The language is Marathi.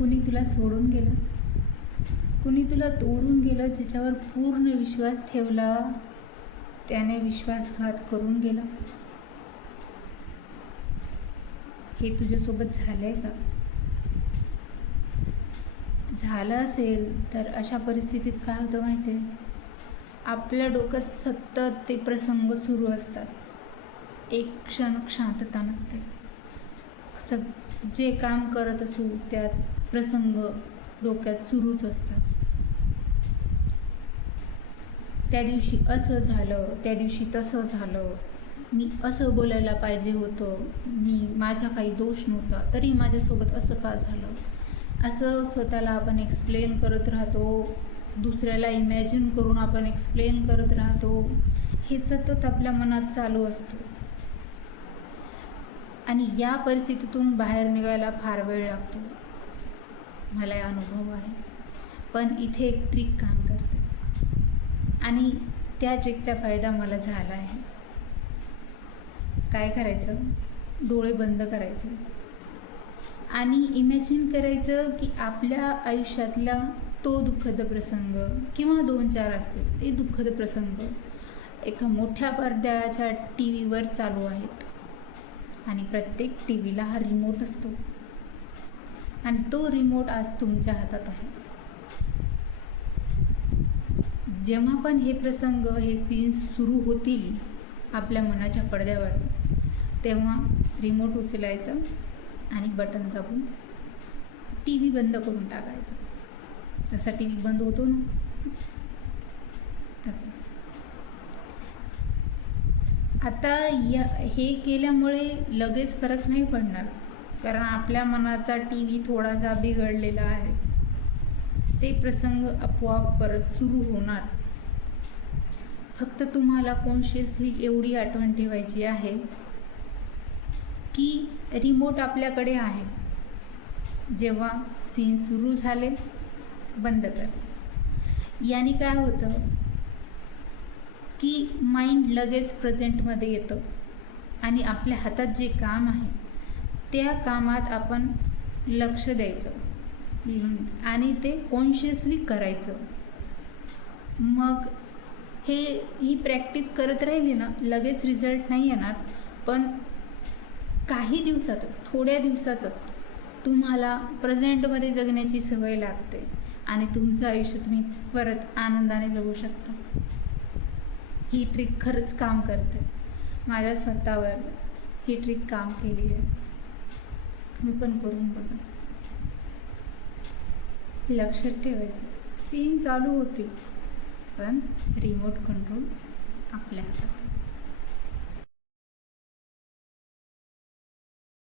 कुणी तुला सोडून गेलं, कुणी तुला तोडून गेलं, ज्याच्यावर पूर्ण विश्वास ठेवला त्याने विश्वासघात करून गेला. हे तुझ्यासोबत झालंय का? झालं असेल तर अशा परिस्थितीत काय होतं माहिती आहे, आपल्या डोक्यात सतत ते प्रसंग सुरू असतात. एक क्षण शांतता नसते. जे काम करत असू त्यात प्रसंग डोक्यात सुरूच असतात. त्या दिवशी असं झालं, त्या दिवशी तसं झालं, मी असं बोलायला पाहिजे होतं, माझा काही दोष नव्हता तरी माझ्यासोबत असं का झालं, असं स्वतःला आपण एक्सप्लेन करत राहतो. दुसऱ्याला इमॅजिन करून आपण एक्सप्लेन करत राहतो. हे सतत आपल्या मनात चालू असतं आणि या परिस्थितीतून बाहेर निघायला फार वेळ लागतो. मला अनुभव आहे. पण इथे एक ट्रिक काम करते आणि त्या ट्रिकचा फायदा मला झाला आहे. काय करायचं, डोळे बंद करायचे आणि इमॅजिन करायचं की आपल्या आयुष्यातला तो दुःखद प्रसंग किंवा 2-4 असतील ते दुःखद प्रसंग एका मोठ्या पडद्याच्या टी व्हीवर चालू आहेत आणि प्रत्येक टी व्हीला हा रिमोट असतो आणि तो रिमोट आज तुमच्या हातात आहे. जेव्हा पण हे प्रसंग, हे सीन्स सुरू होतील आपल्या मनाच्या पडद्यावर, तेव्हा रिमोट उचलायचं आणि बटन दाबून टी व्ही बंद करून टाकायचं. जसा टी व्ही बंद होतो ना तसं. आता हे केल्यामुळे लगेच फरक नाही पडणार, कारण आपल्या मनाचा टी व्ही थोडासा बिघडलेला आहे. ते प्रसंग आपोआप परत सुरू होणार. फक्त तुम्हाला कॉन्शियसली एवढी आठवण ठेवायची आहे की रिमोट आपल्याकडे आहे. जेव्हा सीन सुरू झाले बंद कर. याने काय होतं की माइंड लगेच प्रेझेंटमध्ये येतं आणि आपल्या हातात जे काम आहे त्या कामात आपण लक्ष द्यायचं आणि ते कॉन्शियसली करायचं. मग ही प्रॅक्टिस करत राहिली ना, लगेच रिझल्ट नाही येणार, पण काही दिवसातच, थोड्या दिवसातच तुम्हाला प्रेझेंटमध्ये जगण्याची सवय लागते आणि तुमचं आयुष्य तुम्ही परत आनंदाने जगू शकता. ही ट्रिक खरंच काम करते. माझ्या स्वतःवर ही ट्रिक काम केली आहे. तुम्ही पण करून बघा. लक्षात ठेवायचं, सीन चालू होतील पण रिमोट कंट्रोल आपल्या हातात.